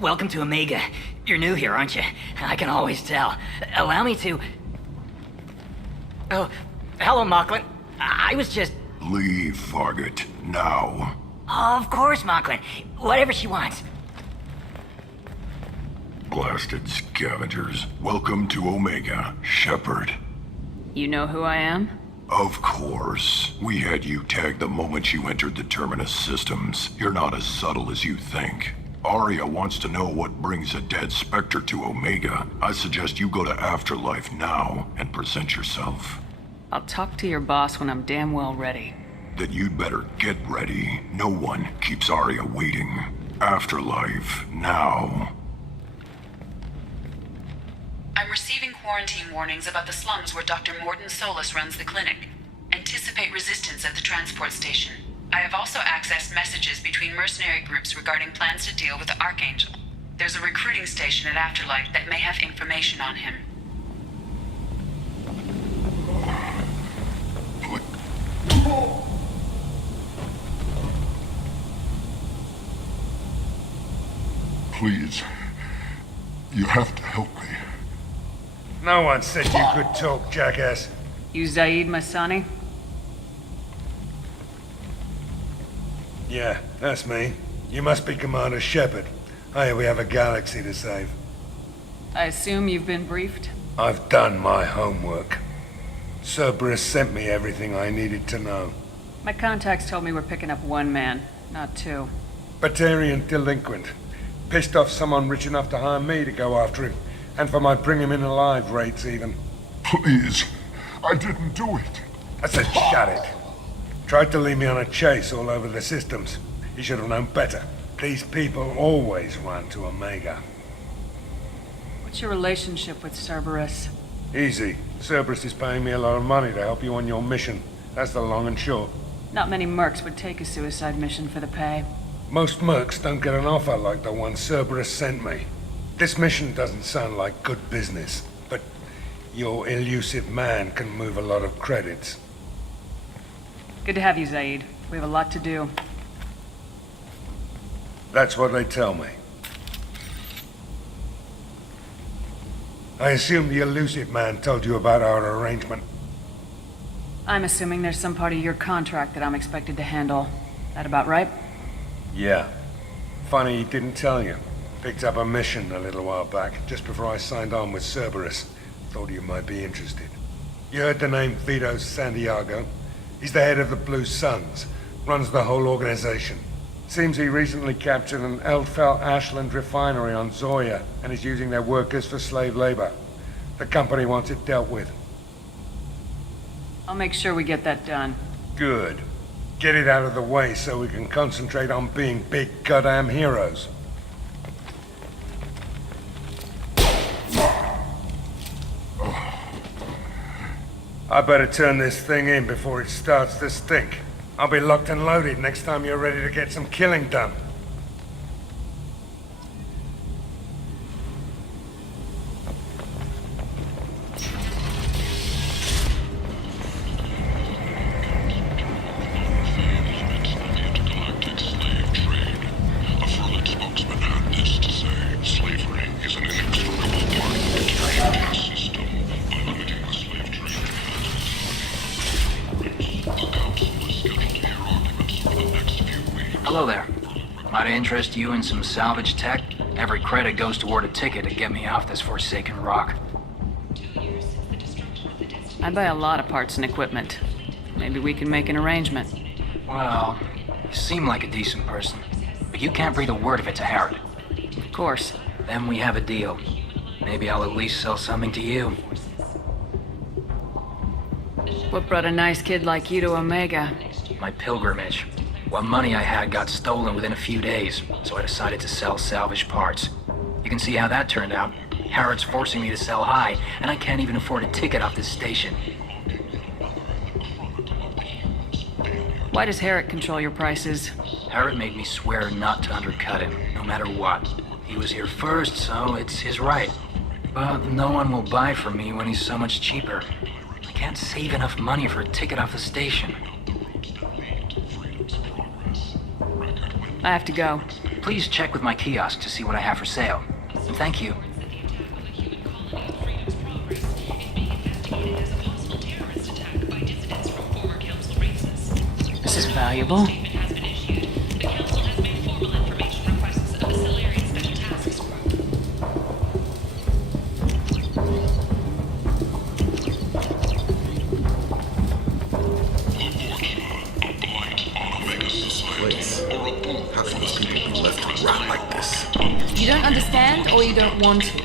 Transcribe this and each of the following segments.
Welcome to Omega. You're new here, aren't you? I can always tell. Allow me to... Oh, hello, Mocklin. I was just... Leave, Fargate, now. Of course, Mocklin. Whatever she wants. Blasted scavengers. Welcome to Omega, Shepard. You know who I am? Of course. We had you tagged the moment you entered the Terminus systems. You're not as subtle as you think. Arya wants to know what brings a dead Spectre to Omega. I suggest you go to Afterlife now and present yourself. I'll talk to your boss when I'm damn well ready. Then you'd better get ready. No one keeps Arya waiting. Afterlife now. I'm receiving quarantine warnings about the slums where Dr. Mordin Solus runs the clinic. Anticipate resistance at the transport station. I have also accessed messages between mercenary groups regarding plans to deal with the Archangel. There's a recruiting station at Afterlife that may have information on him. Please, you have to help me. No one said you could talk, jackass. You Zaid Masani? Yeah, that's me. You must be Commander Shepard. Hey, we have a galaxy to save. I assume you've been briefed? I've done my homework. Cerberus sent me everything I needed to know. My contacts told me we're picking up one man, not two. Batarian delinquent. Pissed off someone rich enough to hire me to go after him. And for my bring him in alive rates even. Please, I didn't do it. I said shut it. Tried to lead me on a chase all over the systems. He should have known better. These people always run to Omega. What's your relationship with Cerberus? Easy. Cerberus is paying me a lot of money to help you on your mission. That's the long and short. Not many mercs would take a suicide mission for the pay. Most mercs don't get an offer like the one Cerberus sent me. This mission doesn't sound like good business, but your elusive man can move a lot of credits. Good to have you, Zaid. We have a lot to do. That's what they tell me. I assume the elusive man told you about our arrangement. I'm assuming there's some part of your contract that I'm expected to handle. That about right? Yeah. Funny he didn't tell you. Picked up a mission a little while back, just before I signed on with Cerberus. Thought you might be interested. You heard the name Vito Santiago? He's the head of the Blue Suns, runs the whole organization. Seems he recently captured an Eldfell Ashland refinery on Zoya and is using their workers for slave labor. The company wants it dealt with. I'll make sure we get that done. Good. Get it out of the way so we can concentrate on being big goddamn heroes. I better turn this thing in before it starts to stink. I'll be locked and loaded next time you're ready to get some killing done. Hello there. Might interest you in some salvage tech? Every credit goes toward a ticket to get me off this forsaken rock. 2 years since the destruction of the destination. I buy a lot of parts and equipment. Maybe we can make an arrangement. Well, you seem like a decent person, but you can't breathe a word of it to Harrod. Of course. Then we have a deal. Maybe I'll at least sell something to you. What brought a nice kid like you to Omega? My pilgrimage. What money I had got stolen within a few days, so I decided to sell salvaged parts. You can see how that turned out. Harrod's forcing me to sell high, and I can't even afford a ticket off this station. Why does Harrod control your prices? Harrod made me swear not to undercut him, no matter what. He was here first, so it's his right. But no one will buy from me when he's so much cheaper. I can't save enough money for a ticket off the station. I have to go. Please check with my kiosk to see what I have for sale. And thank you. This is valuable. You don't understand, or you don't want to?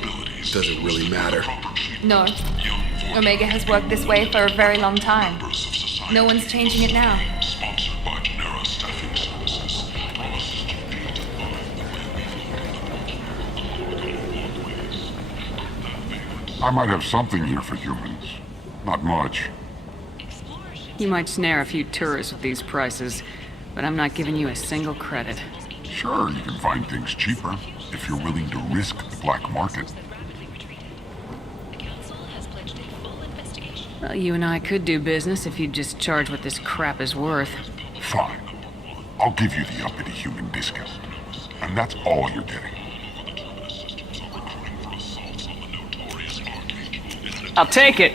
Does it really matter? No. Omega has worked this way for a very long time. No one's changing it now. I might have something here for humans. Not much. You might snare a few tourists with these prices, but I'm not giving you a single credit. Sure, you can find things cheaper if you're willing to risk the black market. Well, you and I could do business if you'd just charge what this crap is worth. Fine. I'll give you the uppity human discount. And that's all you're getting. I'll take it.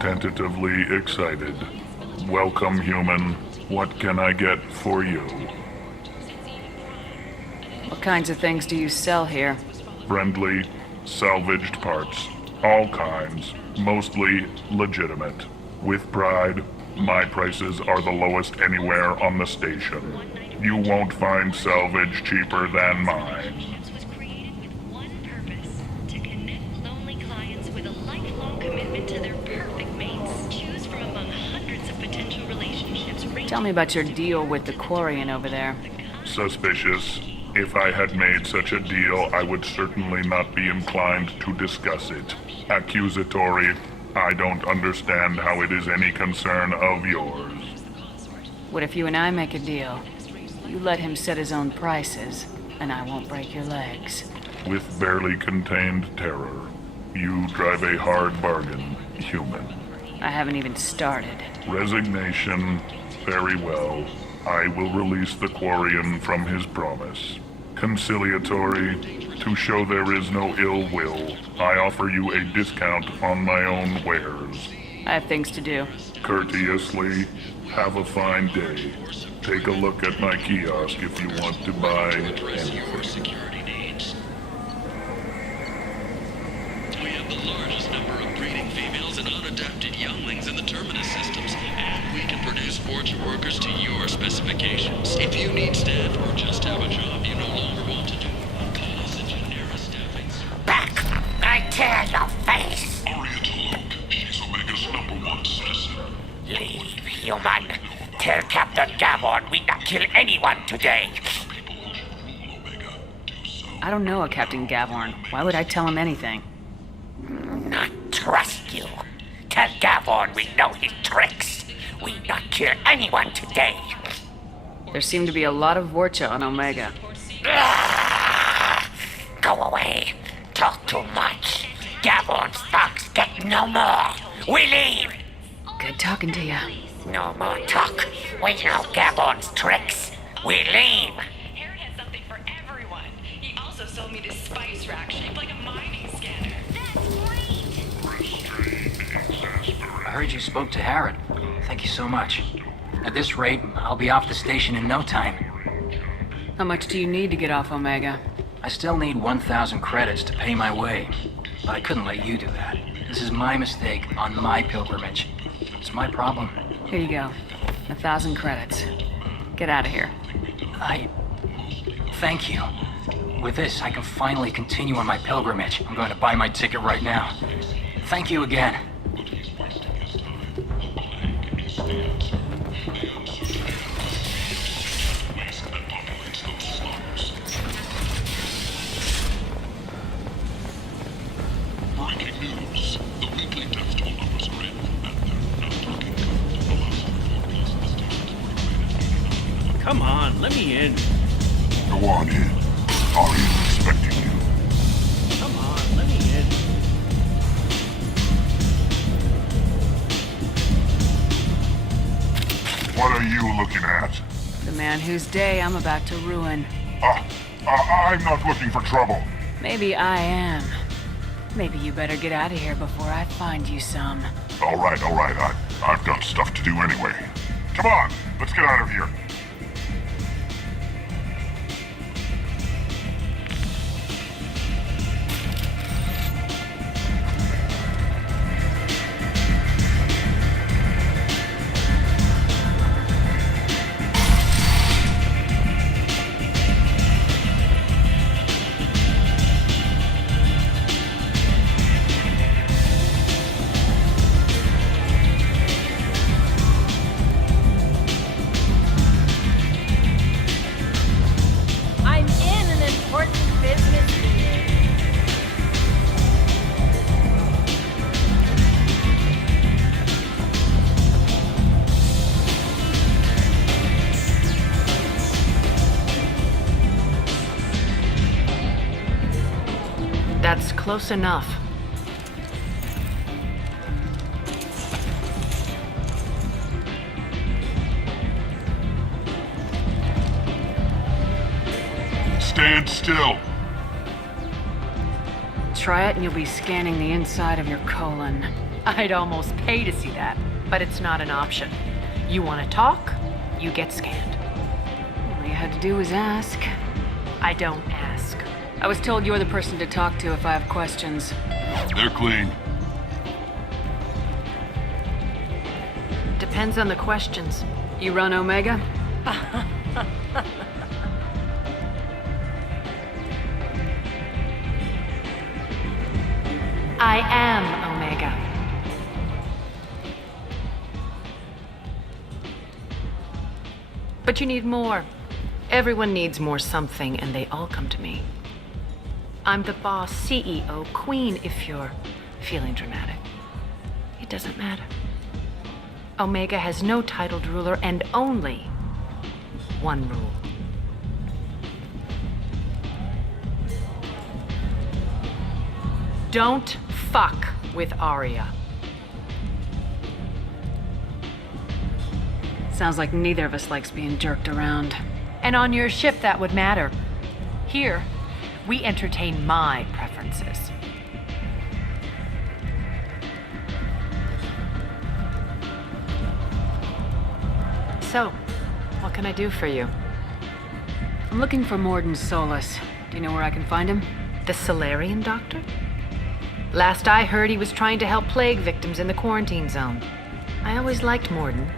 Tentatively excited. Welcome, human. What can I get for you? What kinds of things do you sell here? Friendly, salvaged parts. All kinds. Mostly legitimate. With pride, my prices are the lowest anywhere on the station. You won't find salvage cheaper than mine. Tell me about your deal with the Quarian over there. Suspicious. If I had made such a deal, I would certainly not be inclined to discuss it. Accusatory. I don't understand how it is any concern of yours. What if you and I make a deal? You let him set his own prices, and I won't break your legs. With barely contained terror, you drive a hard bargain, human. I haven't even started. Resignation. Very well. I will release the Quarian from his promise. Conciliatory. To show there is no ill will, I offer you a discount on my own wares. I have things to do. Courteously, have a fine day. Take a look at my kiosk if you want to buy anything. We have the largest number of breeding females and unadapted younglings in the Terminus systems, and we can produce fortune workers to your specifications. If you need staff or just have a job you no longer want to do, call us at Genera Staffing. Back! I tear your face! She's Omega's #1 citizen. Leave, human. Tell Captain Gavon we not kill anyone today. I don't know a Captain Gavorn. Why would I tell him anything? Not trust you. Tell Gavon we know his tricks. We not kill anyone today. There seem to be a lot of Vorcha on Omega. Go away. Talk too much. Gavon's thugs get no more. We leave. Good talking to you. No more talk. We know Gavon's tricks. We leave. Harrod has something for everyone. He also sold me this spice rack shaped like a mining scanner. I heard you spoke to Harrod. Thank you so much. At this rate, I'll be off the station in no time. How much do you need to get off Omega? I still need 1,000 credits to pay my way, but I couldn't let you do that. This is my mistake on my pilgrimage. It's my problem. Here you go. 1,000 credits. Get out of here. Thank you. With this, I can finally continue on my pilgrimage. I'm going to buy my ticket right now. Thank you again. Breaking news. The weekly death toll numbers are in, and they're not looking good. Come on, let me in. Go on in. Ari's expecting you. Come on, let me in. What are you looking at? The man whose day I'm about to ruin. I'm not looking for trouble. Maybe I am. Maybe you better get out of here before I find you some. All right. I've got stuff to do anyway. Come on, let's get out of here. I'm in an important business meeting. That's close enough. Stand still. Try it and you'll be scanning the inside of your colon. I'd almost pay to see that, but it's not an option. You want to talk, you get scanned. All you had to do was ask. I don't ask. I was told you're the person to talk to if I have questions. They're clean. Depends on the questions. You run Omega? I am Omega. But you need more. Everyone needs more something, and they all come to me. I'm the boss, CEO, queen, if you're feeling dramatic. It doesn't matter. Omega has no titled ruler and only one rule. Don't fuck with Aria. Sounds like neither of us likes being jerked around. And on your ship, that would matter. Here, we entertain my preferences. So, what can I do for you? I'm looking for Morden Solus. Do you know where I can find him? The Solarian doctor? Last I heard, he was trying to help plague victims in the quarantine zone. I always liked Morden.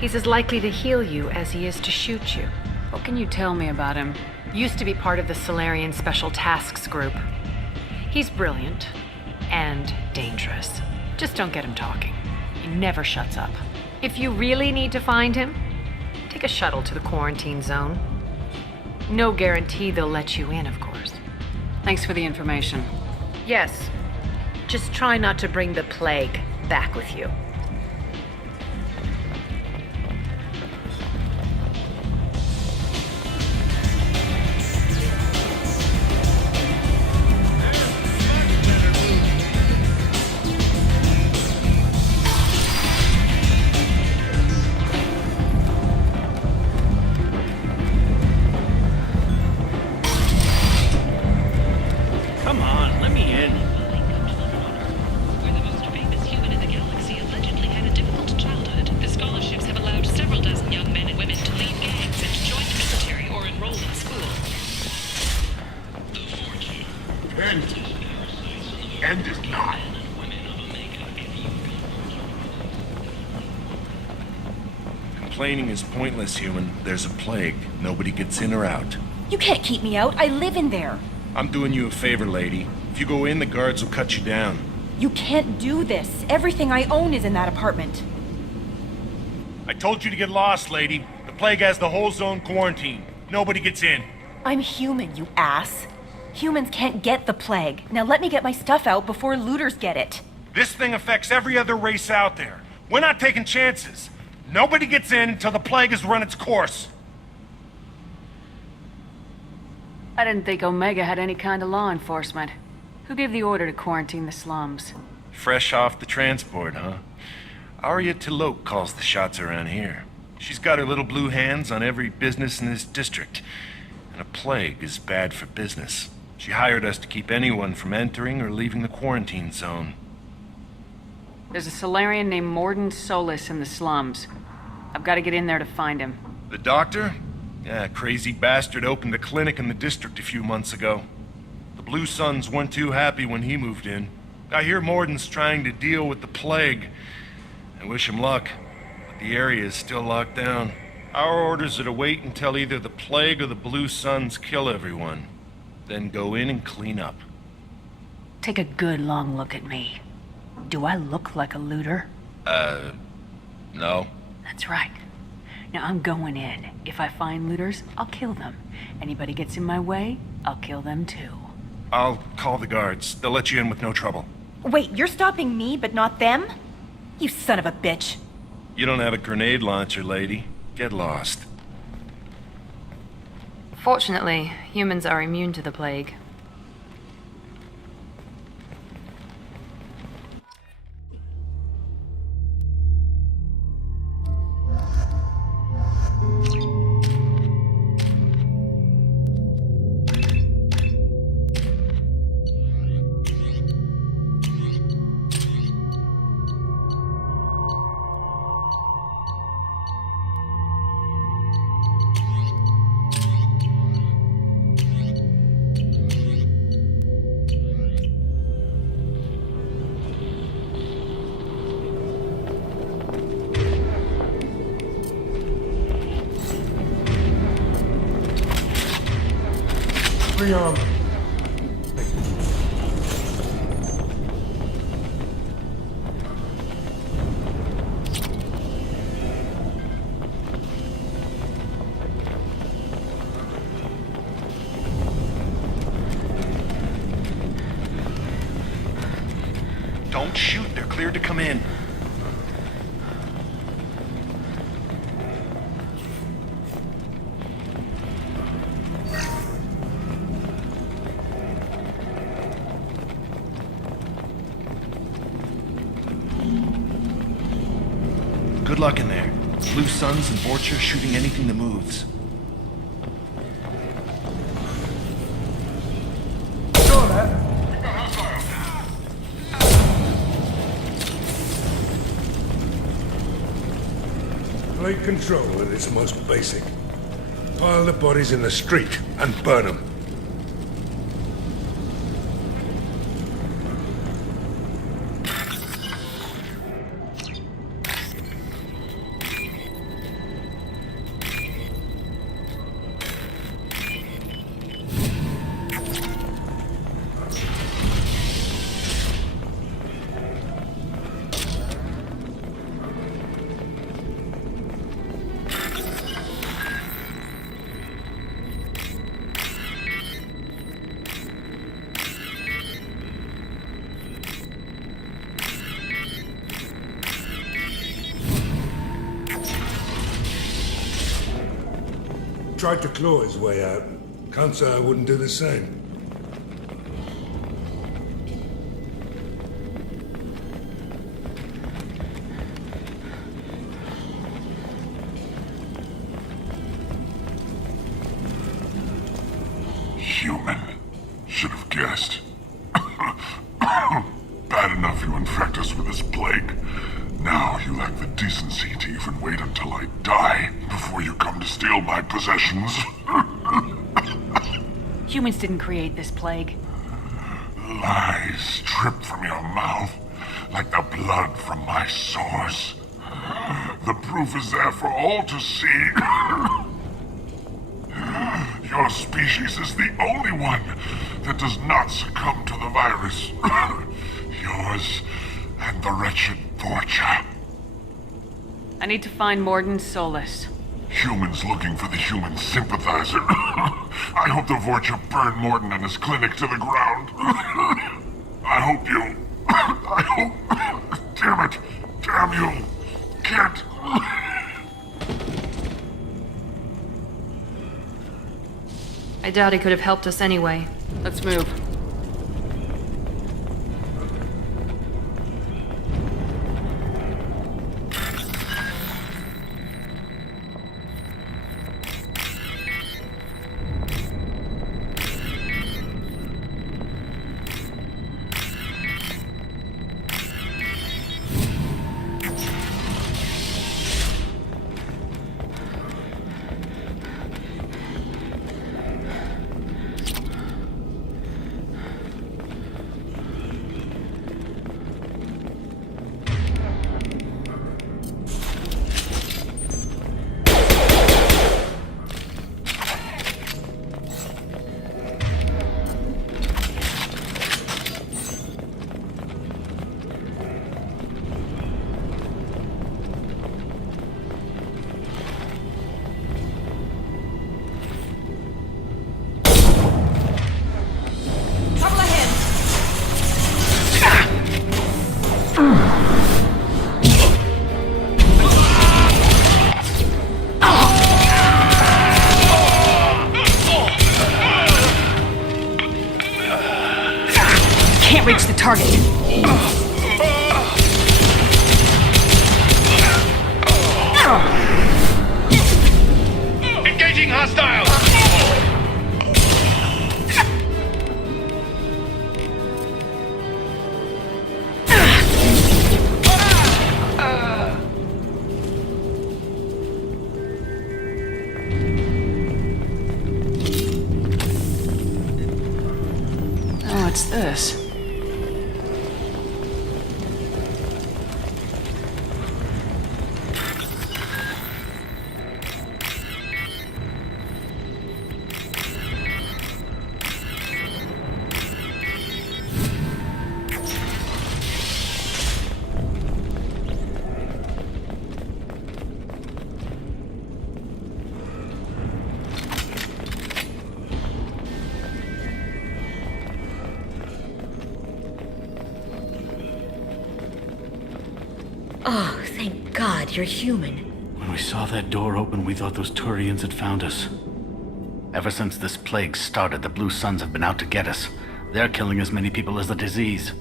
He's as likely to heal you as he is to shoot you. What can you tell me about him? Used to be part of the Solarian Special Tasks Group. He's brilliant and dangerous. Just don't get him talking. He never shuts up. If you really need to find him, take a shuttle to the quarantine zone. No guarantee they'll let you in, of course. Thanks for the information. Yes. Just try not to bring the plague back with you. Come on, let me in. We're the most famous human in the galaxy, allegedly. Complaining is pointless, human. There's a plague. Nobody gets in or out. You can't keep me out. I live in there. I'm doing you a favor, lady. If you go in, the guards will cut you down. You can't do this. Everything I own is in that apartment. I told you to get lost, lady. The plague has the whole zone quarantined. Nobody gets in. I'm human, you ass. Humans can't get the plague. Now let me get my stuff out before looters get it. This thing affects every other race out there. We're not taking chances. Nobody gets in until the plague has run its course. I didn't think Omega had any kind of law enforcement. Who gave the order to quarantine the slums? Fresh off the transport, huh? Arya Tilok calls the shots around here. She's got her little blue hands on every business in this district. And a plague is bad for business. She hired us to keep anyone from entering or leaving the quarantine zone. There's a Solarian named Morden Solis in the slums. I've got to get in there to find him. The doctor? Yeah, crazy bastard opened a clinic in the district a few months ago. The Blue Suns weren't too happy when he moved in. I hear Morden's trying to deal with the plague. I wish him luck, but the area is still locked down. Our orders are to wait until either the plague or the Blue Suns kill everyone. Then go in and clean up. Take a good long look at me. Do I look like a looter? No. That's right. Now I'm going in. If I find looters, I'll kill them. Anybody gets in my way, I'll kill them too. I'll call the guards. They'll let you in with no trouble. Wait, you're stopping me, but not them? You son of a bitch. You don't have a grenade launcher, lady. Get lost. Fortunately, humans are immune to the plague. Rearm. Don't shoot. They're cleared to come in. Good luck in there. Blue Suns and Vorcha shooting anything that moves. Saw that. Plague control at its most basic. Pile the bodies in the street and burn them. Tried to claw his way out. Can't say I wouldn't do the same. Human. Should have guessed. Bad enough you infect us with this plague. Now you lack the decency to even wait until I die before you come to steal my possessions. Humans didn't create this plague. Lies drip from your mouth like the blood from my sores. The proof is there for all to see. Your species is the only one that does not succumb to the virus. Yours and the wretched Vorcha. I need to find Morden Solus. Humans looking for the human sympathizer. I hope the Vorcha burn Morden and his clinic to the ground. I hope you... I hope... Damn it! Damn you! Can't... I doubt he could have helped us anyway. Let's move. Can't reach the target. Engaging hostiles! What's this? Oh, thank God you're human. When we saw that door open, we thought those Turians had found us. Ever since this plague started, the Blue Suns have been out to get us. They're killing as many people as the disease.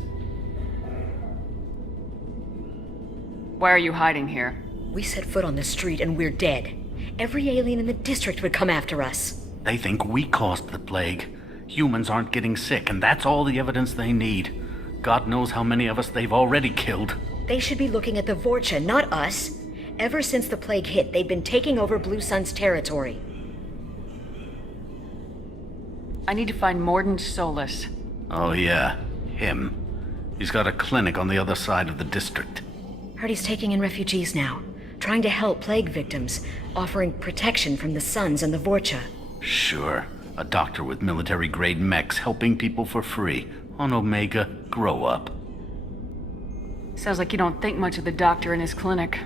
Why are you hiding here? We set foot on the street and we're dead. Every alien in the district would come after us. They think we caused the plague. Humans aren't getting sick, and that's all the evidence they need. God knows how many of us they've already killed. They should be looking at the Vorcha, not us. Ever since the plague hit, they've been taking over Blue Sun's territory. I need to find Morden Solus. Oh yeah, him. He's got a clinic on the other side of the district. Heard he's taking in refugees now, trying to help plague victims, offering protection from the Suns and the Vorcha. Sure. A doctor with military-grade mechs helping people for free. On Omega, grow up. Sounds like you don't think much of the doctor in his clinic.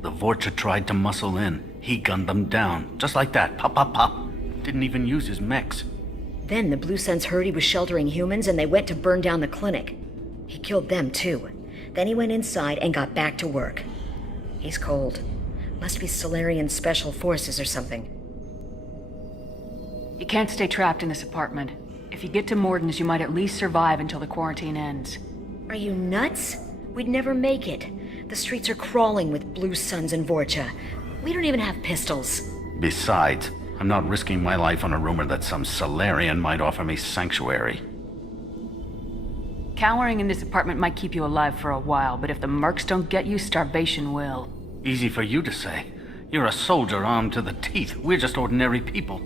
The Vorcha tried to muscle in. He gunned them down. Just like that. Pop, pop, pop. Didn't even use his mechs. Then the Blue Suns heard he was sheltering humans and they went to burn down the clinic. He killed them too. Then he went inside and got back to work. He's cold. Must be Solarian Special Forces or something. You can't stay trapped in this apartment. If you get to Morden's, you might at least survive until the quarantine ends. Are you nuts? We'd never make it. The streets are crawling with Blue Suns and Vorcha. We don't even have pistols. Besides, I'm not risking my life on a rumor that some Solarian might offer me sanctuary. Cowering in this apartment might keep you alive for a while, but if the mercs don't get you, starvation will. Easy for you to say. You're a soldier armed to the teeth. We're just ordinary people.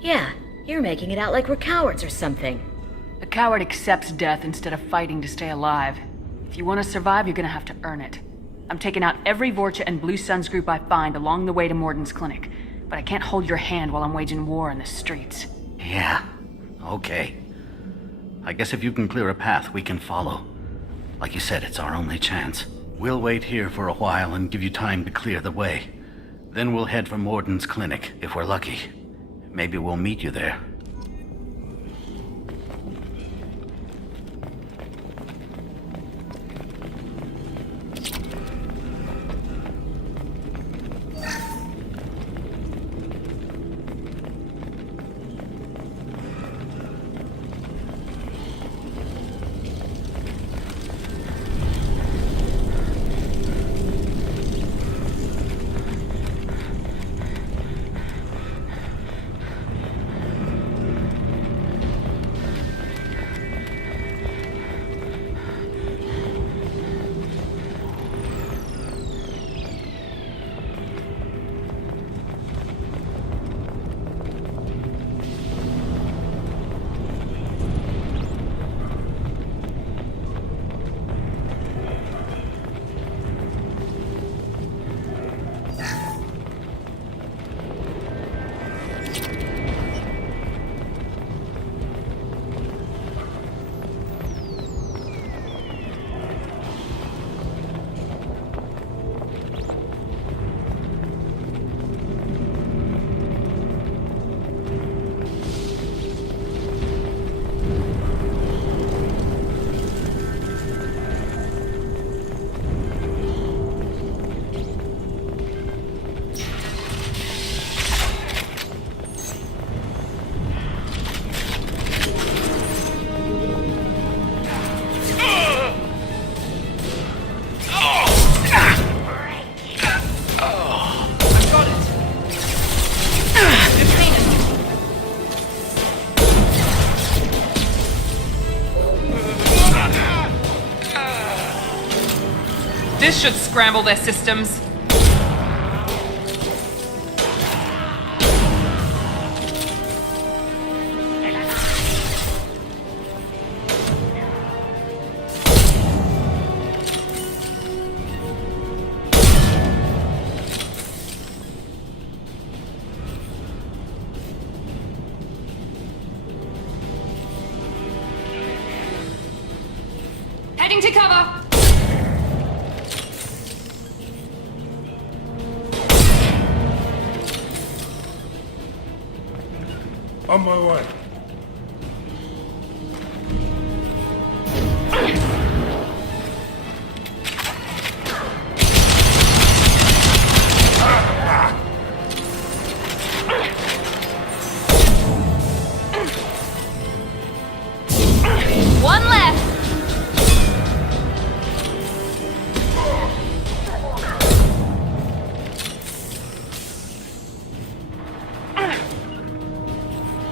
Yeah, you're making it out like we're cowards or something. A coward accepts death instead of fighting to stay alive. If you want to survive, you're gonna have to earn it. I'm taking out every Vorcha and Blue Suns group I find along the way to Morden's clinic. But I can't hold your hand while I'm waging war in the streets. Yeah, okay. I guess if you can clear a path, we can follow. Like you said, it's our only chance. We'll wait here for a while and give you time to clear the way. Then we'll head for Morden's clinic, if we're lucky. Maybe we'll meet you there. This should scramble their systems. Heading to cover! On my way. One left!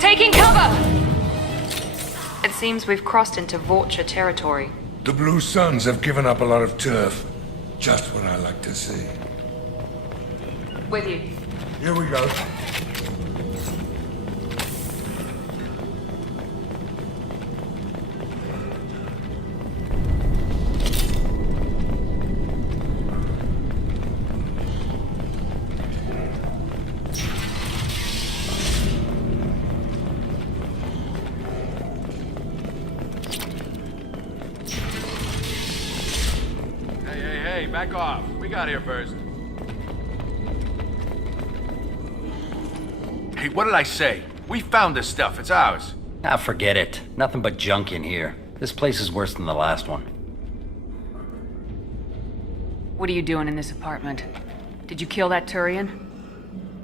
Taking cover! It seems we've crossed into Vorcha territory. The Blue Suns have given up a lot of turf. Just what I like to see. With you. Here we go. Hey, back off. We got here first. Hey, what did I say? We found this stuff. It's ours. Ah, forget it. Nothing but junk in here. This place is worse than the last one. What are you doing in this apartment? Did you kill that Turian?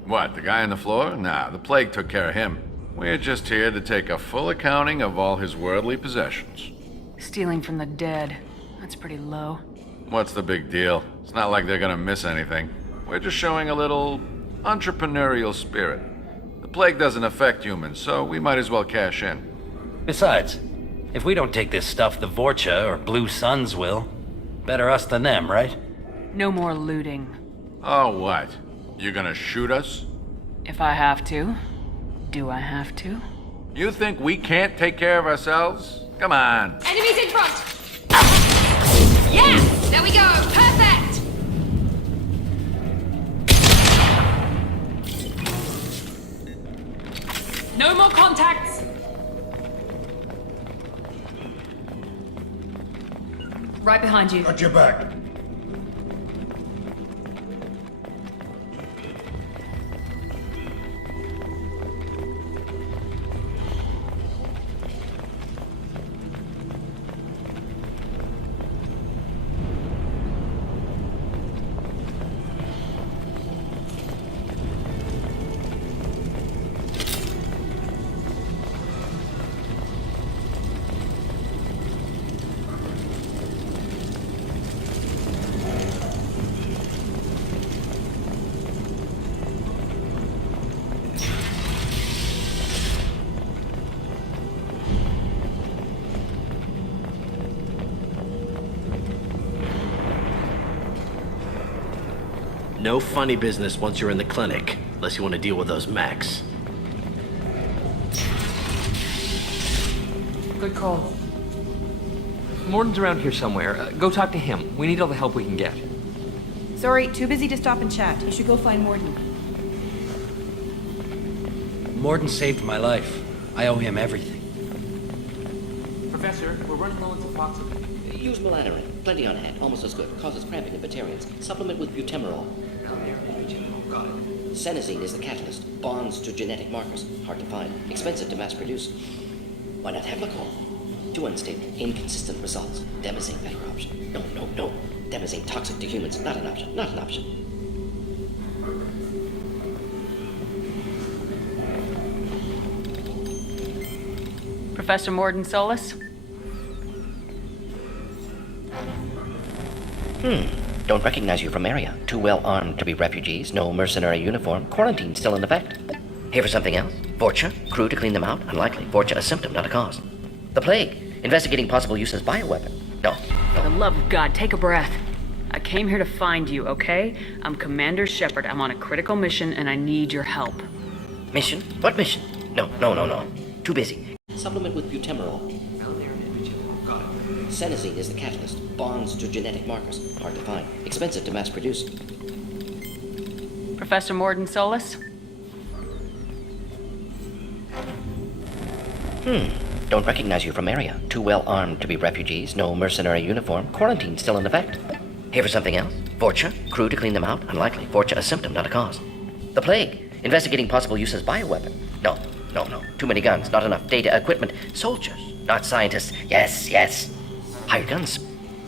What, the guy on the floor? Nah, the plague took care of him. We're just here to take a full accounting of all his worldly possessions. Stealing from the dead. That's pretty low. What's the big deal? It's not like they're gonna miss anything. We're just showing a little entrepreneurial spirit. The plague doesn't affect humans, so we might as well cash in. Besides, if we don't take this stuff, the Vorcha or Blue Suns will. Better us than them, right? No more looting. Oh, what? You gonna shoot us? If I have to. Do I have to? You think we can't take care of ourselves? Come on. Enemies in front! Yes! There we go! Perfect! No more contacts! Right behind you. Got your back. No funny business once you're in the clinic, unless you want to deal with those mechs. Good call. Morton's around here somewhere. Go talk to him. We need all the help we can get. Sorry, too busy to stop and chat. You should go find Morton. Morton saved my life. I owe him everything. Professor, we're running low on sulfoxamine. Use melatonin. Plenty on hand. Almost as good. Causes cramping in Batarians. Supplement with butemerol. Got it. Senesine is the catalyst. Bonds to genetic markers. Hard to find. Expensive to mass produce. Why not Heplicol? Too unstable. Inconsistent results. Demazine better option. No. Demazine toxic to humans. Not an option. Not an option. Professor Morton Solus? Don't recognize you from area. Too well armed to be refugees. No mercenary uniform. Quarantine still in effect. Here for something else? Vorcha? Crew to clean them out? Unlikely. Vorcha a symptom, not a cause. The plague. Investigating possible use as bioweapon. No. For the love of God, take a breath. I came here to find you, okay? I'm Commander Shepard. I'm on a critical mission and I need your help. Mission? What mission? No. Too busy. Supplement with butemerol. Got it. Senesine is the catalyst. Bonds to genetic markers. Hard to find. Expensive to mass produce. Professor Morton Solus? Don't recognize you from area. Too well armed to be refugees. No mercenary uniform. Quarantine still in effect. Here for something else? Vorcha? Crew to clean them out? Unlikely. Vorcha a symptom, not a cause. The plague. Investigating possible use as bioweapon. No. Too many guns. Not enough data, equipment. Soldiers, not scientists. Yes. Hired guns.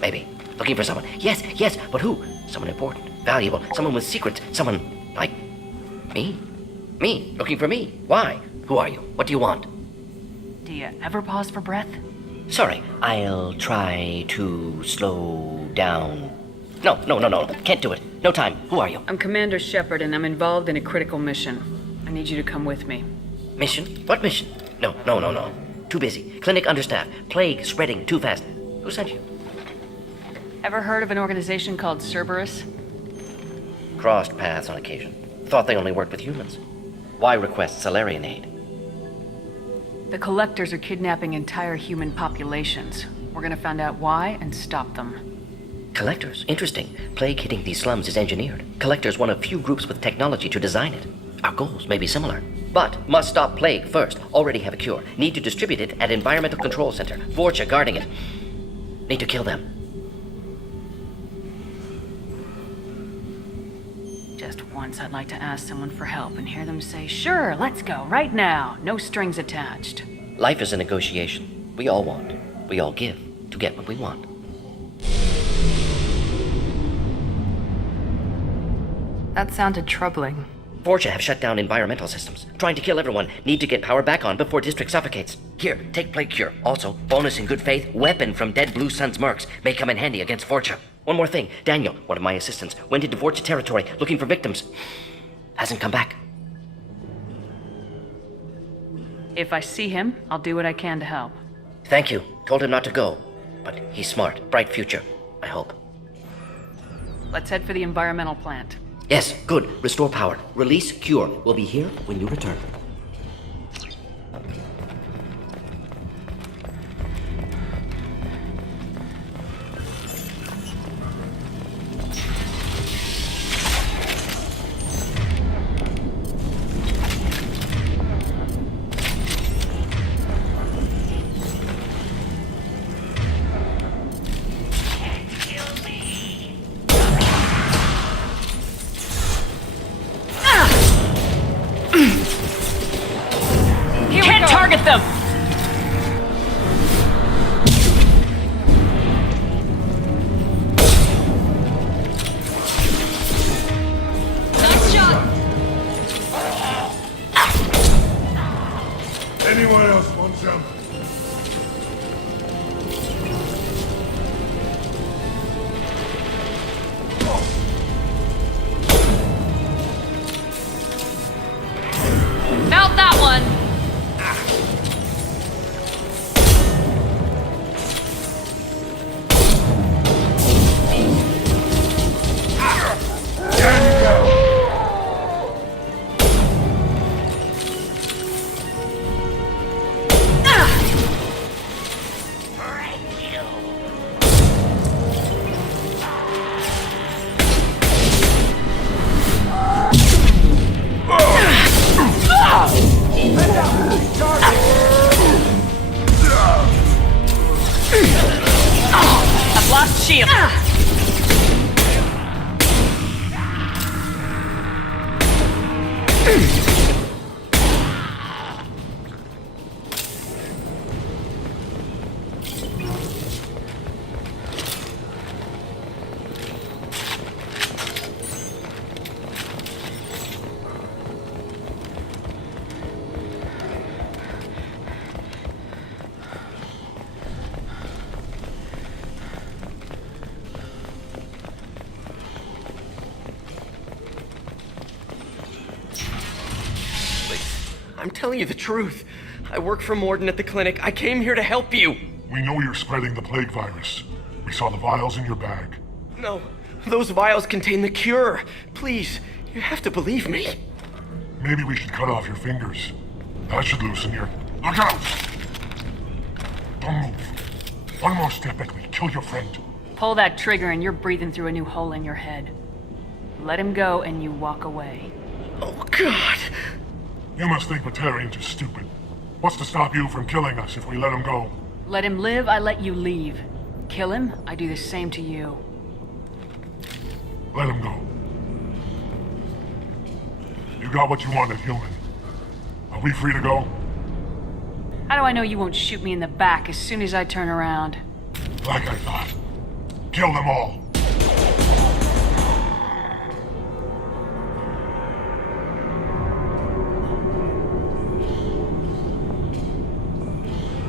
Maybe. Looking for someone. Yes. But who? Someone important. Valuable. Someone with secrets. Someone like me. Me. Looking for me. Why? Who are you? What do you want? Do you ever pause for breath? Sorry. I'll try to slow down. No. Can't do it. No time. Who are you? I'm Commander Shepard and I'm involved in a critical mission. I need you to come with me. Mission? What mission? No. Too busy. Clinic understaffed. Plague spreading too fast. Who sent you? Ever heard of an organization called Cerberus? Crossed paths on occasion. Thought they only worked with humans. Why request Salarian aid? The Collectors are kidnapping entire human populations. We're gonna find out why and stop them. Collectors? Interesting. Plague hitting these slums is engineered. Collectors one of few groups with technology to design it. Our goals may be similar. But must stop plague first. Already have a cure. Need to distribute it at Environmental Control Center. Vorcha guarding it. Need to kill them. Just once I'd like to ask someone for help and hear them say, sure, let's go, right now. No strings attached. Life is a negotiation. We all want. We all give to get what we want. That sounded troubling. Vorcha have shut down environmental systems. Trying to kill everyone. Need to get power back on before district suffocates. Here, take plague cure. Also, bonus in good faith, weapon from dead Blue Sun's mercs. May come in handy against Vorcha. One more thing. Daniel, one of my assistants, went into Vorcha territory looking for victims. Hasn't come back. If I see him, I'll do what I can to help. Thank you. Told him not to go. But he's smart. Bright future. I hope. Let's head for the environmental plant. Yes, good. Restore power. Release cure. We'll be here when you return. some? Felt that one. I've lost shield. I'm telling you the truth. I work for Morden at the clinic. I came here to help you. We know you're spreading the plague virus. We saw the vials in your bag. No, those vials contain the cure. Please, you have to believe me. Maybe we should cut off your fingers. That should loosen your... Look out! Don't move. One more step and we kill your friend. Pull that trigger and you're breathing through a new hole in your head. Let him go and you walk away. Oh, God. You must think Batarians are stupid. What's to stop you from killing us if we let him go? Let him live, I let you leave. Kill him, I do the same to you. Let him go. You got what you wanted, human. Are we free to go? How do I know you won't shoot me in the back as soon as I turn around? Like I thought. Kill them all.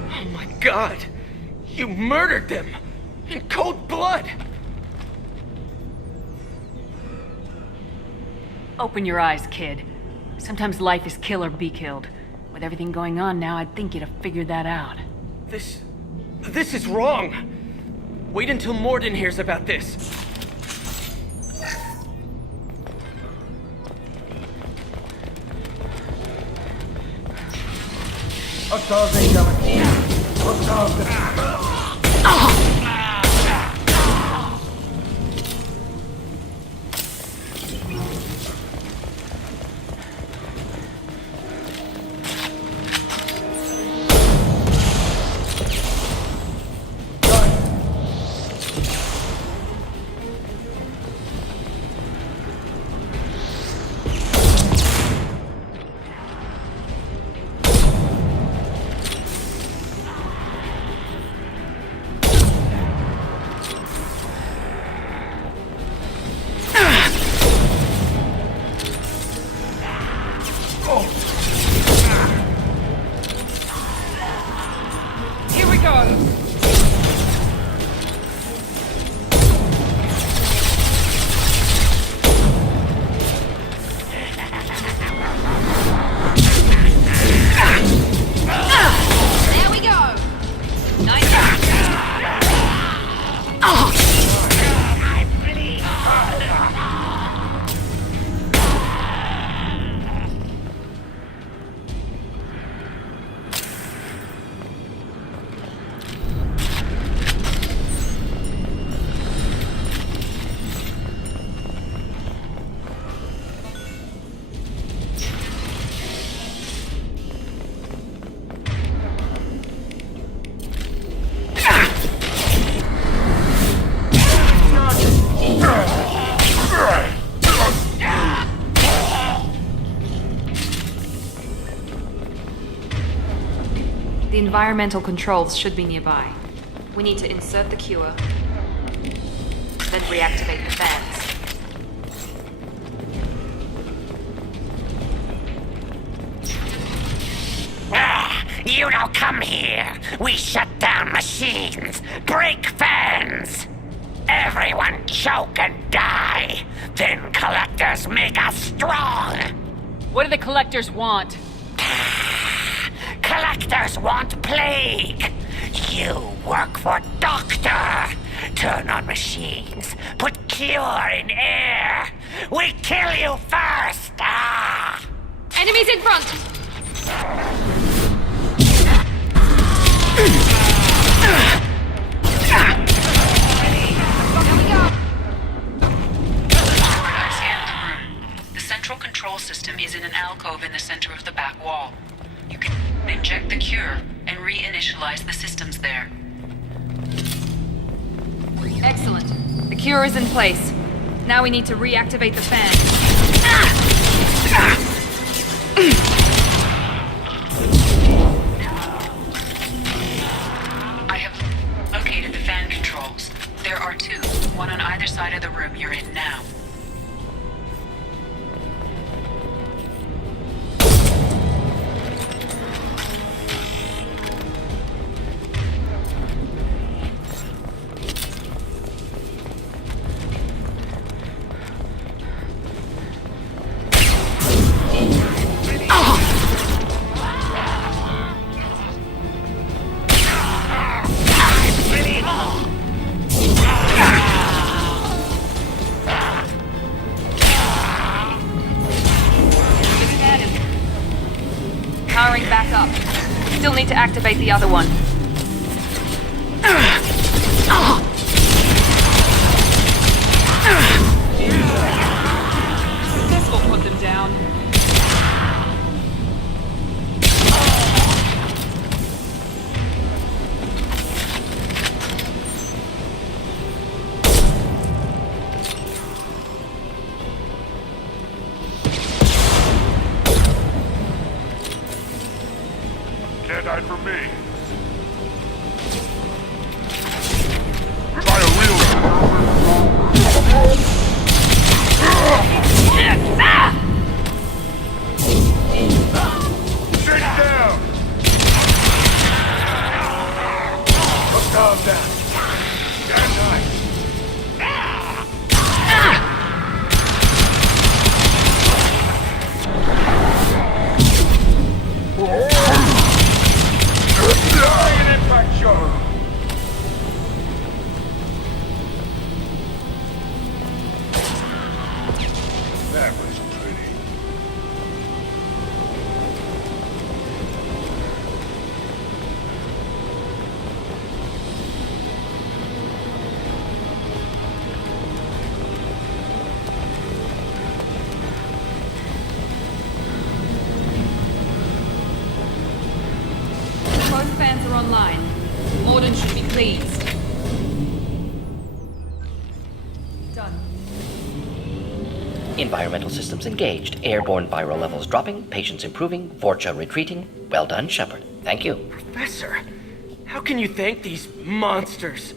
Oh my God! You murdered them! In cold blood! Open your eyes, kid. Sometimes life is kill or be killed. With everything going on now, I'd think you'd have figured that out. This is wrong! Wait until Morden hears about this. Hostiles incoming. Hostiles. Here we go. There we go. Nice. The environmental controls should be nearby. We need to insert the cure, then reactivate the fans. You know Now come here. We shut down machines, break fans. Everyone choke and die. Then collectors make us strong. What do the collectors want? Collectors want plague. You work for Doctor. Turn on machines. Put cure in air. We kill you first. Ah! Enemies in front! The central control system is in an alcove in the center of the back wall. You can inject the cure and reinitialize the systems there. Excellent. The cure is in place. Now we need to reactivate the fan. I have located the fan controls. There are two, one on either side of the room you're in now. Powering back up. Still need to activate the other one. This will put them down. Can't hide from me. Am I a real Shake down! Let's calm down. Stand tight. An impact shot. That was pretty. Both fans are online. Morden should be pleased. Done. Environmental systems engaged. Airborne viral levels dropping. Patients improving. Vorcha retreating. Well done, Shepard. Thank you. Professor, how can you thank these monsters?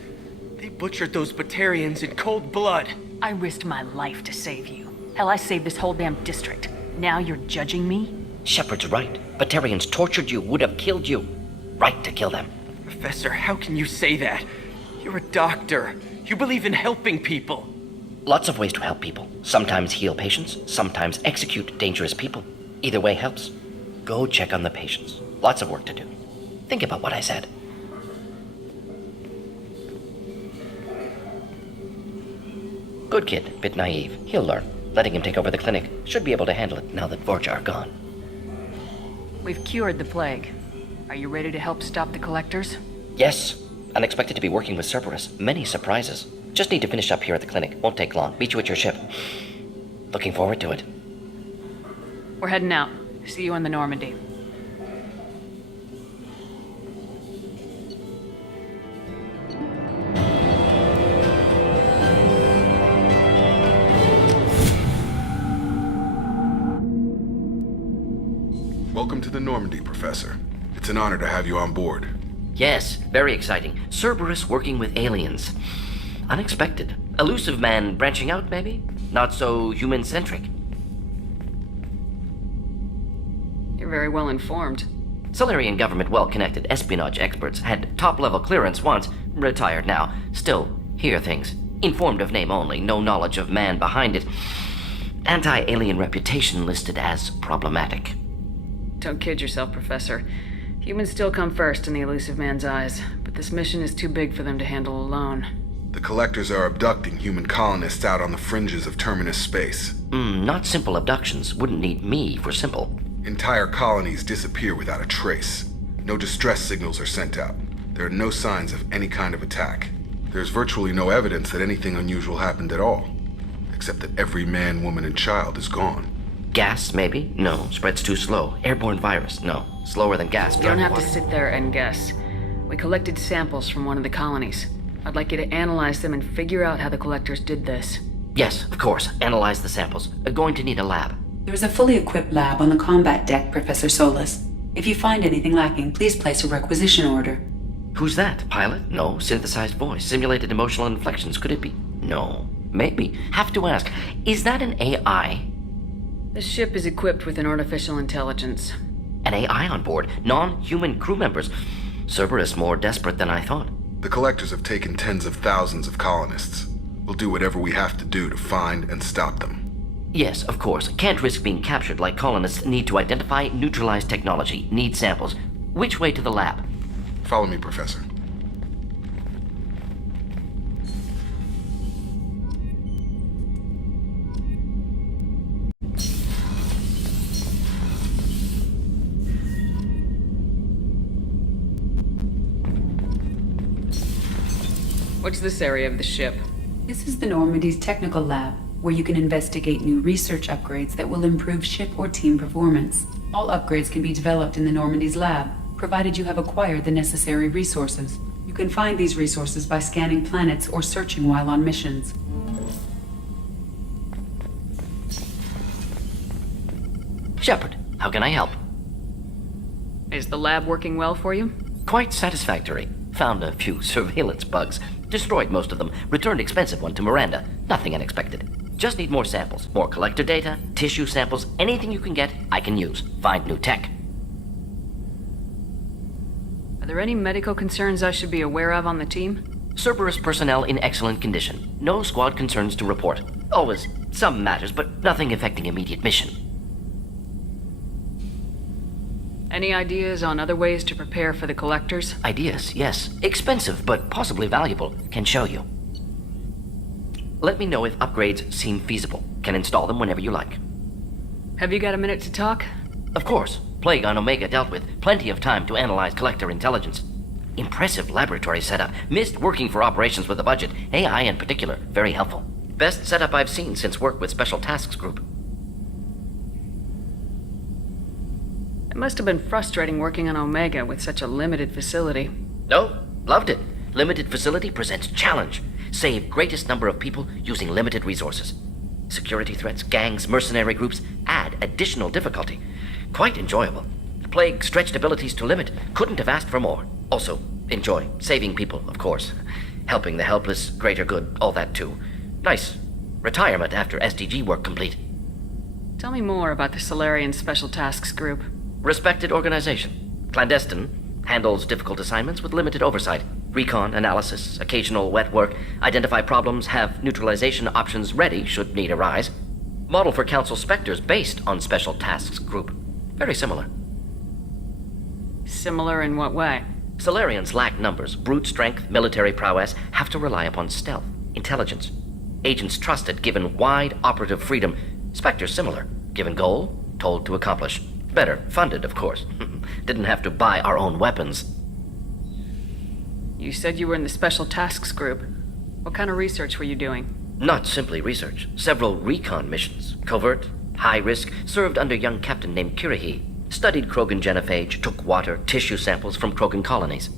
They butchered those Batarians in cold blood. I risked my life to save you. Hell, I saved this whole damn district. Now you're judging me? Shepard's right. Batarians tortured you, would have killed you. Right to kill them. Professor, how can you say that? You're a doctor. You believe in helping people. Lots of ways to help people. Sometimes heal patients, sometimes execute dangerous people. Either way helps. Go check on the patients. Lots of work to do. Think about what I said. Good kid, bit naive. He'll learn. Letting him take over the clinic. Should be able to handle it now that Vorcha are gone. We've cured the plague. Are you ready to help stop the collectors? Yes. Unexpected to be working with Cerberus. Many surprises. Just need to finish up here at the clinic. Won't take long. Meet you at your ship. Looking forward to it. We're heading out. See you on the Normandy. Welcome to the Normandy, Professor. It's an honor to have you on board. Yes, very exciting. Cerberus working with aliens. Unexpected. Elusive man branching out, maybe? Not so human-centric. You're very well informed. Solarian government well-connected espionage experts had top-level clearance once, retired now. Still, hear things. Informed of name only, no knowledge of man behind it. Anti-alien reputation listed as problematic. Don't kid yourself, Professor. Humans still come first in the elusive man's eyes, but this mission is too big for them to handle alone. The Collectors are abducting human colonists out on the fringes of Terminus space. Not simple abductions. Wouldn't need me for simple. Entire colonies disappear without a trace. No distress signals are sent out. There are no signs of any kind of attack. There's virtually no evidence that anything unusual happened at all. Except that every man, woman, and child is gone. Gas, maybe? No. Spreads too slow. Airborne virus? No. Slower than gas. You don't have to sit there and guess. We collected samples from one of the colonies. I'd like you to analyze them and figure out how the Collectors did this. Yes, of course. Analyze the samples. Going to need a lab. There's a fully equipped lab on the combat deck, Professor Solis. If you find anything lacking, please place a requisition order. Who's that? Pilot? No. Synthesized voice. Simulated emotional inflections. Could it be? No. Maybe. Have to ask. Is that an AI? The ship is equipped with an artificial intelligence. An AI on board? Non-human crew members? Cerberus more desperate than I thought. The Collectors have taken tens of thousands of colonists. We'll do whatever we have to do to find and stop them. Yes, of course. Can't risk being captured like colonists need to identify, neutralize technology, need samples. Which way to the lab? Follow me, Professor. What's this area of the ship? This is the Normandy's technical lab, where you can investigate new research upgrades that will improve ship or team performance. All upgrades can be developed in the Normandy's lab, provided you have acquired the necessary resources. You can find these resources by scanning planets or searching while on missions. Shepard, how can I help? Is the lab working well for you? Quite satisfactory. Found a few surveillance bugs. Destroyed most of them. Returned expensive one to Miranda. Nothing unexpected. Just need more samples. More collector data, tissue samples, anything you can get, I can use. Find new tech. Are there any medical concerns I should be aware of on the team? Cerberus personnel in excellent condition. No squad concerns to report. Always some matters, but nothing affecting immediate mission. Any ideas on other ways to prepare for the Collectors? Ideas, yes. Expensive, but possibly valuable. Can show you. Let me know if upgrades seem feasible. Can install them whenever you like. Have you got a minute to talk? Of course. Plague on Omega dealt with. Plenty of time to analyze Collector intelligence. Impressive laboratory setup. Missed working for operations with a budget. AI in particular. Very helpful. Best setup I've seen since work with Special Tasks Group. It must have been frustrating working on Omega with such a limited facility. No, loved it. Limited facility presents challenge. Save greatest number of people using limited resources. Security threats, gangs, mercenary groups add additional difficulty. Quite enjoyable. Plague stretched abilities to limit. Couldn't have asked for more. Also, enjoy. Saving people, of course. Helping the helpless, greater good, all that too. Nice. Retirement after SDG work complete. Tell me more about the Solarian Special Tasks Group. Respected organization. Clandestine. Handles difficult assignments with limited oversight. Recon, analysis, occasional wet work. Identify problems, have neutralization options ready should need arise. Model for Council Spectres based on Special Tasks Group. Very similar. Similar in what way? Solarians lack numbers, brute strength, military prowess, have to rely upon stealth, intelligence. Agents trusted, given wide operative freedom. Spectres similar, given goal, told to accomplish. Better funded, of course. Didn't have to buy our own weapons. You said you were in the Special Tasks Group. What kind of research were you doing? Not simply research. Several recon missions. Covert, high risk, served under a young captain named Kirahi. Studied Krogan genophage, took water, tissue samples from Krogan colonies.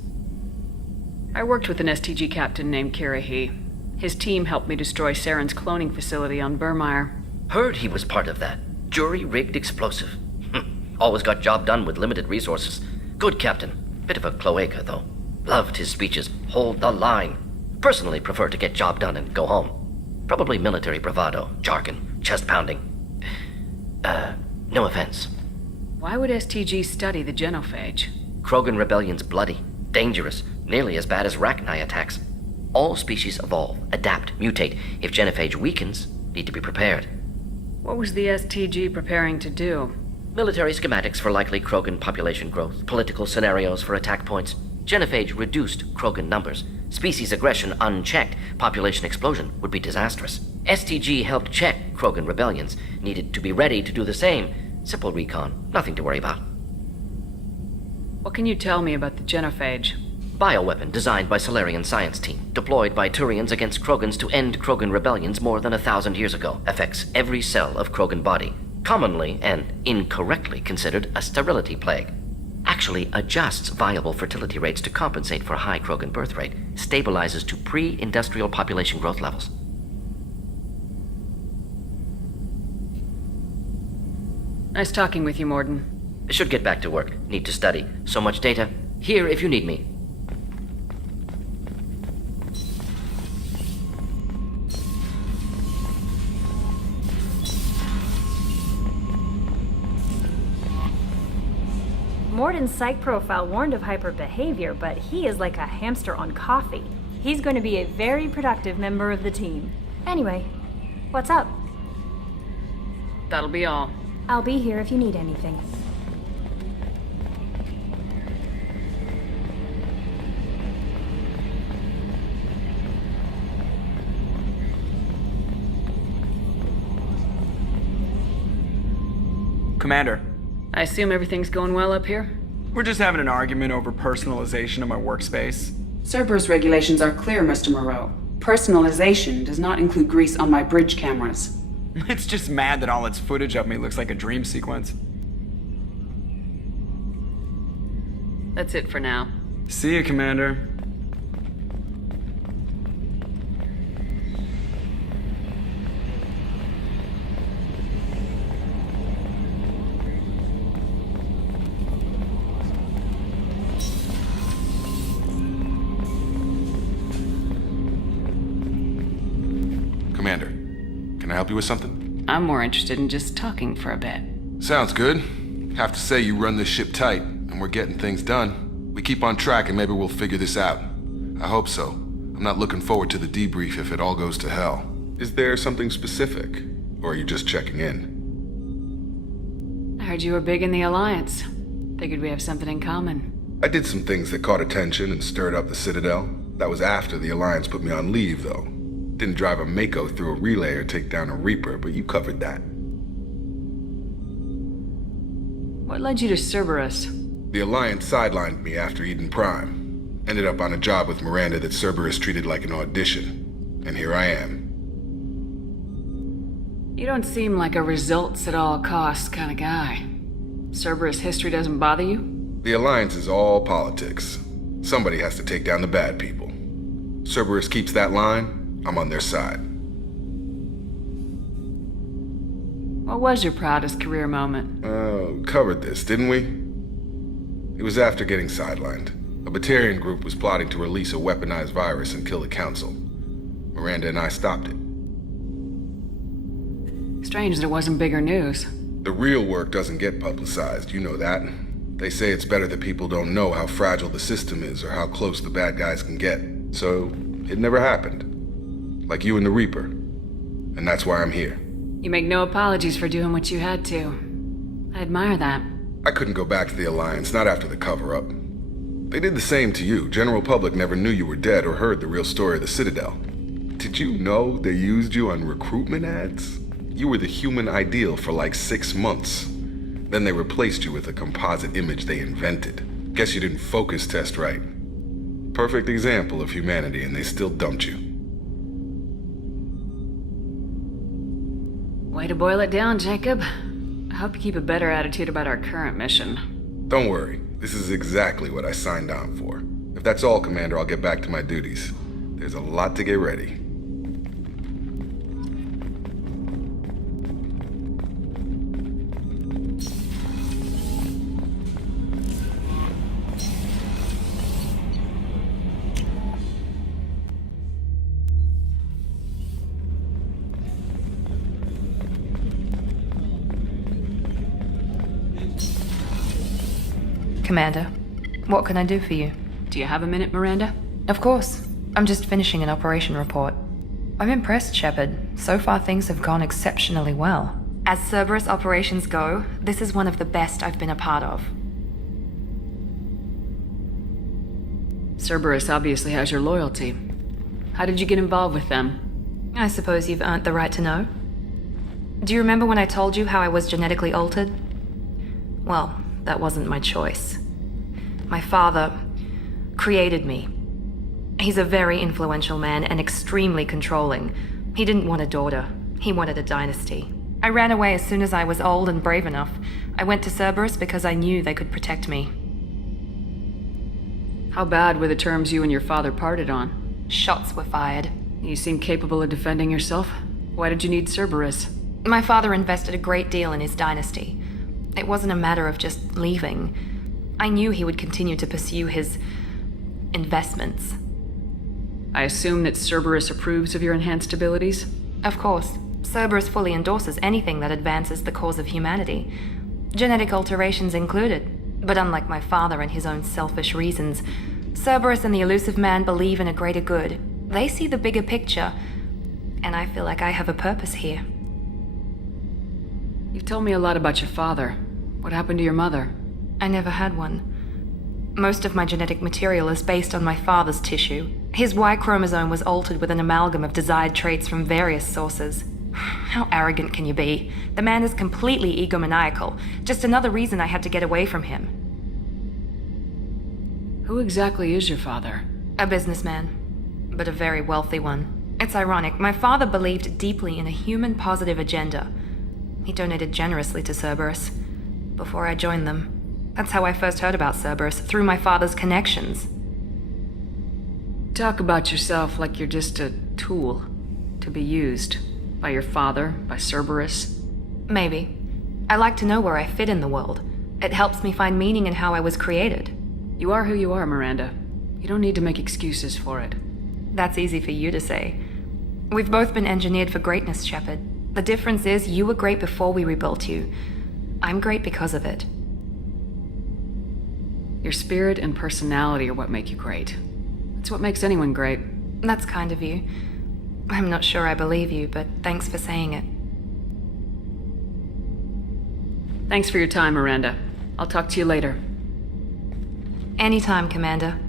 I worked with an STG captain named Kirahi. His team helped me destroy Saren's cloning facility on Burmire. Heard he was part of that. Jury-rigged explosive. Always got job done with limited resources. Good captain. Bit of a cloaca, though. Loved his speeches. Hold the line. Personally prefer to get job done and go home. Probably military bravado, jargon, chest pounding. No offense. Why would STG study the genophage? Krogan rebellion's bloody, dangerous, nearly as bad as Rachni attacks. All species evolve, adapt, mutate. If genophage weakens, need to be prepared. What was the STG preparing to do? Military schematics for likely Krogan population growth, political scenarios for attack points. Genophage reduced Krogan numbers. Species aggression unchecked, population explosion would be disastrous. STG helped check Krogan rebellions, needed to be ready to do the same. Simple recon, nothing to worry about. What can you tell me about the genophage? Bioweapon designed by Solarian science team, deployed by Turians against Krogans to end Krogan rebellions more than 1,000 years ago. Affects every cell of Krogan body. Commonly and incorrectly considered a sterility plague. Actually adjusts viable fertility rates to compensate for high Krogan birth rate. Stabilizes to pre-industrial population growth levels. Nice talking with you, Morden. Should get back to work. Need to study. So much data. Here if you need me. Morden's psych profile warned of hyper behavior, but he is like a hamster on coffee. He's going to be a very productive member of the team. Anyway, what's up? That'll be all. I'll be here if you need anything. Commander. I assume everything's going well up here? We're just having an argument over personalization of my workspace. Cerberus regulations are clear, Mr. Moreau. Personalization does not include grease on my bridge cameras. It's just mad that all its footage of me looks like a dream sequence. That's it for now. See you, Commander. Commander, can I help you with something? I'm more interested in just talking for a bit. Sounds good. Have to say you run this ship tight, and we're getting things done. We keep on track and maybe we'll figure this out. I hope so. I'm not looking forward to the debrief if it all goes to hell. Is there something specific? Or are you just checking in? I heard you were big in the Alliance. Figured we have something in common. I did some things that caught attention and stirred up the Citadel. That was after the Alliance put me on leave, though. Didn't drive a Mako through a relay or take down a Reaper, but you covered that. What led you to Cerberus? The Alliance sidelined me after Eden Prime. Ended up on a job with Miranda that Cerberus treated like an audition. And here I am. You don't seem like a results at all costs kind of guy. Cerberus history doesn't bother you? The Alliance is all politics. Somebody has to take down the bad people. Cerberus keeps that line, I'm on their side. What was your proudest career moment? Covered this, didn't we? It was after getting sidelined. A Batarian group was plotting to release a weaponized virus and kill the Council. Miranda and I stopped it. Strange that it wasn't bigger news. The real work doesn't get publicized, you know that. They say it's better that people don't know how fragile the system is or how close the bad guys can get. So, it never happened. Like you and the Reaper. And that's why I'm here. You make no apologies for doing what you had to. I admire that. I couldn't go back to the Alliance, not after the cover-up. They did the same to you. General public never knew you were dead or heard the real story of the Citadel. Did you know they used you on recruitment ads? You were the human ideal for like 6 months. Then they replaced you with a composite image they invented. Guess you didn't focus test right. Perfect example of humanity, and they still dumped you. Way to boil it down, Jacob. I hope you keep a better attitude about our current mission. Don't worry. This is exactly what I signed on for. If that's all, Commander, I'll get back to my duties. There's a lot to get ready. Commander. What can I do for you? Do you have a minute, Miranda? Of course. I'm just finishing an operation report. I'm impressed, Shepard. So far things have gone exceptionally well. As Cerberus operations go, this is one of the best I've been a part of. Cerberus obviously has your loyalty. How did you get involved with them? I suppose you've earned the right to know. Do you remember when I told you how I was genetically altered? Well, that wasn't my choice. My father created me. He's a very influential man and extremely controlling. He didn't want a daughter. He wanted a dynasty. I ran away as soon as I was old and brave enough. I went to Cerberus because I knew they could protect me. How bad were the terms you and your father parted on? Shots were fired. You seem capable of defending yourself. Why did you need Cerberus? My father invested a great deal in his dynasty. It wasn't a matter of just leaving. I knew he would continue to pursue his investments. I assume that Cerberus approves of your enhanced abilities? Of course. Cerberus fully endorses anything that advances the cause of humanity. Genetic alterations included. But unlike my father and his own selfish reasons, Cerberus and the Elusive Man believe in a greater good. They see the bigger picture, and I feel like I have a purpose here. You've told me a lot about your father. What happened to your mother? I never had one. Most of my genetic material is based on my father's tissue. His Y chromosome was altered with an amalgam of desired traits from various sources. How arrogant can you be? The man is completely egomaniacal. Just another reason I had to get away from him. Who exactly is your father? A businessman, but a very wealthy one. It's ironic. My father believed deeply in a human-positive agenda. He donated generously to Cerberus before I joined them. That's how I first heard about Cerberus, through my father's connections. Talk about yourself like you're just a tool to be used. By your father, by Cerberus. Maybe. I like to know where I fit in the world. It helps me find meaning in how I was created. You are who you are, Miranda. You don't need to make excuses for it. That's easy for you to say. We've both been engineered for greatness, Shepard. The difference is you were great before we rebuilt you. I'm great because of it. Your spirit and personality are what make you great. That's what makes anyone great. That's kind of you. I'm not sure I believe you, but thanks for saying it. Thanks for your time, Miranda. I'll talk to you later. Anytime, Commander.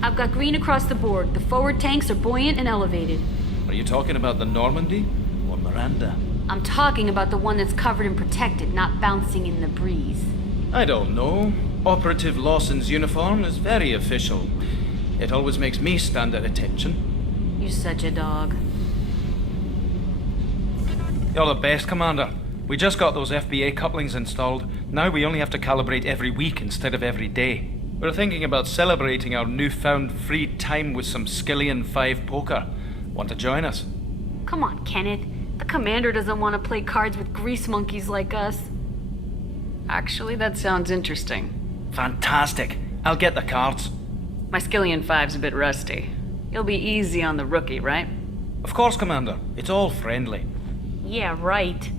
I've got green across the board. The forward tanks are buoyant and elevated. Are you talking about the Normandy or Miranda? I'm talking about the one that's covered and protected, not bouncing in the breeze. I don't know. Operative Lawson's uniform is very official. It always makes me stand at attention. You're such a dog. You're the best, Commander. We just got those FBA couplings installed. Now we only have to calibrate every week instead of every day. We're thinking about celebrating our newfound free time with some Skillian 5 poker. Want to join us? Come on, Kenneth. The commander doesn't want to play cards with grease monkeys like us. Actually, that sounds interesting. Fantastic. I'll get the cards. My Skillian 5's a bit rusty. You'll be easy on the rookie, right? Of course, Commander. It's all friendly. Yeah, right.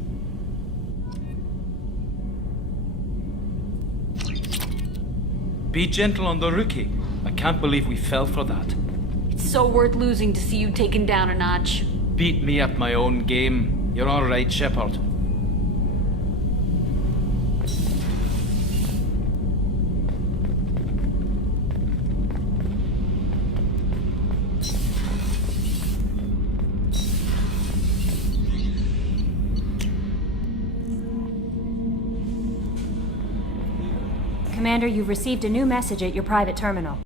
Be gentle on the rookie. I can't believe we fell for that. It's so worth losing to see you taken down a notch. Beat me at my own game. You're all right, Shepard. Commander, you've received a new message at your private terminal.